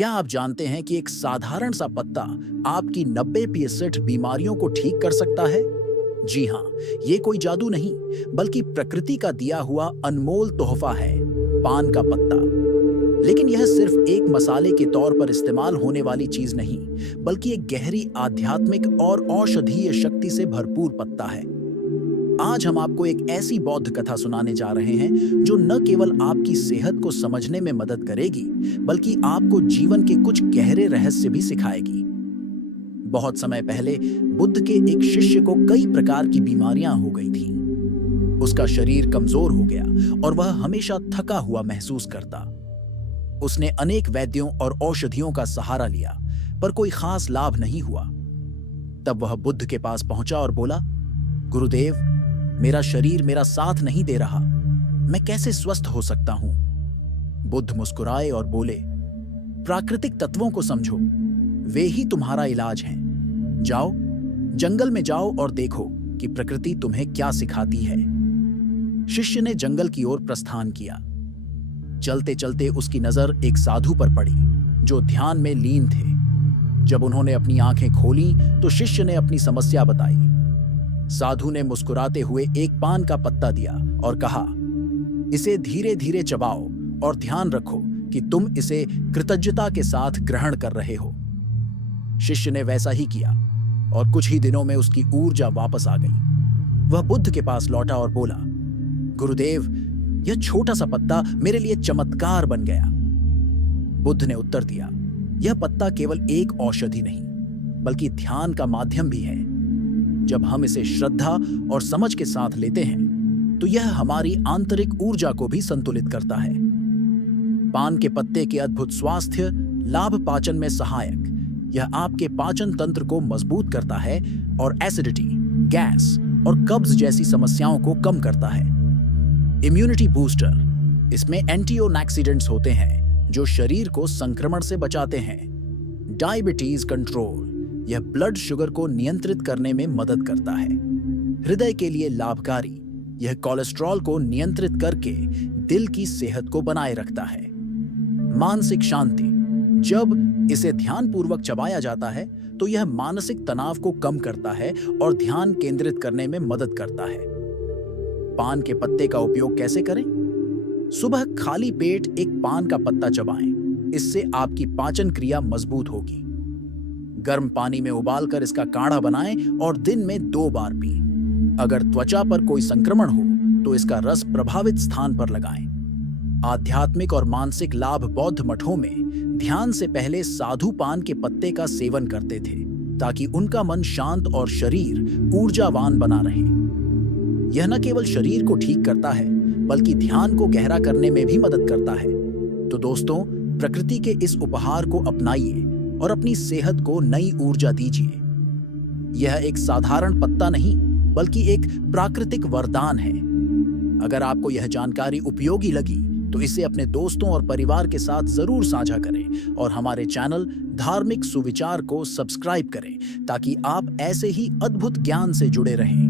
क्या आप जानते हैं कि एक साधारण सा पत्ता आपकी 90% बीमारियों को ठीक कर सकता है? जी हाँ, ये कोई जादू नहीं, बल्कि प्रकृति का दिया हुआ अनमोल तोहफा है, पान का पत्ता। लेकिन यह सिर्फ एक मसाले के तौर पर इस्तेमाल होने वाली चीज नहीं, बल्कि एक गहरी आध्यात्मिक और औषधीय शक्ति से भरपूर पत्ता है। आज हम आपको एक ऐसी बौद्ध कथा सुनाने जा रहे हैं जो न केवल आपकी सेहत को समझने में मदद करेगी, बल्कि आपको जीवन के कुछ गहरे रहस्य भी सिखाएगी। बहुत समय पहले बुद्ध के एक शिष्य को कई प्रकार की बीमारियां हो गई थीं। उसका शरीर कमजोर हो गया और वह हमेशा थका हुआ महसूस करता। उसने अनेक वैद्यों और औषधियों का सहारा लिया, पर कोई खास लाभ नहीं हुआ। तब वह बुद्ध के पास पहुंचा और बोला, गुरुदेव, मेरा शरीर मेरा साथ नहीं दे रहा, मैं कैसे स्वस्थ हो सकता हूं? बुद्ध मुस्कुराए और बोले, प्राकृतिक तत्वों को समझो, वे ही तुम्हारा इलाज हैं। जाओ, जंगल में जाओ और देखो कि प्रकृति तुम्हें क्या सिखाती है। शिष्य ने जंगल की ओर प्रस्थान किया। चलते चलते उसकी नजर एक साधु पर पड़ी जो ध्यान में लीन थे। जब उन्होंने अपनी आंखें खोली तो शिष्य ने अपनी समस्या बताई। साधु ने मुस्कुराते हुए एक पान का पत्ता दिया और कहा, इसे धीरे धीरे चबाओ और ध्यान रखो कि तुम इसे कृतज्ञता के साथ ग्रहण कर रहे हो। शिष्य ने वैसा ही किया और कुछ ही दिनों में उसकी ऊर्जा वापस आ गई। वह बुद्ध के पास लौटा और बोला, गुरुदेव, यह छोटा सा पत्ता मेरे लिए चमत्कार बन गया। बुद्ध ने उत्तर दिया, यह पत्ता केवल एक औषधि नहीं, बल्कि ध्यान का माध्यम भी है। जब हम इसे श्रद्धा और समझ के साथ लेते हैं तो यह हमारी आंतरिक ऊर्जा को भी संतुलित करता है। पान के पत्ते के अद्भुत स्वास्थ्य लाभ पाचन में सहायक। यह आपके पाचन तंत्र को मजबूत करता है और एसिडिटी, गैस और कब्ज जैसी समस्याओं को कम करता है। इम्यूनिटी बूस्टर, इसमें एंटीऑक्सीडेंट्स होते हैं जो शरीर को संक्रमण से बचाते हैं। डायबिटीज कंट्रोल, यह ब्लड शुगर को नियंत्रित करने में मदद करता है। हृदय के लिए लाभकारी, यह कोलेस्ट्रॉल को नियंत्रित करके दिल की सेहत को बनाए रखता है। मानसिक शांति, जब इसे ध्यानपूर्वक चबाया जाता है तो यह मानसिक तनाव को कम करता है और ध्यान केंद्रित करने में मदद करता है। पान के पत्ते का उपयोग कैसे करें? सुबह खाली पेट एक पान का पत्ता चबाएं, इससे आपकी पाचन क्रिया मजबूत होगी। गर्म पानी में उबालकर इसका काढ़ा बनाएं और दिन में 2 बार पीं। अगर त्वचा पर कोई संक्रमण हो तो इसका रस प्रभावित स्थान पर लगाएं। आध्यात्मिक और मानसिक लाभ, बौद्ध मठों में ध्यान से पहले साधु पान के पत्ते का सेवन करते थे ताकि उनका मन शांत और शरीर ऊर्जावान बना रहे। यह न केवल शरीर को ठीक करता है, बल्कि ध्यान को गहरा करने में भी मदद करता है। तो दोस्तों, प्रकृति के इस उपहार को अपनाइए और अपनी सेहत को नई ऊर्जा दीजिए। यह एक साधारण पत्ता नहीं, बल्कि एक प्राकृतिक वरदान है। अगर आपको यह जानकारी उपयोगी लगी तो इसे अपने दोस्तों और परिवार के साथ जरूर साझा करें और हमारे चैनल धार्मिक सुविचार को सब्सक्राइब करें ताकि आप ऐसे ही अद्भुत ज्ञान से जुड़े रहें।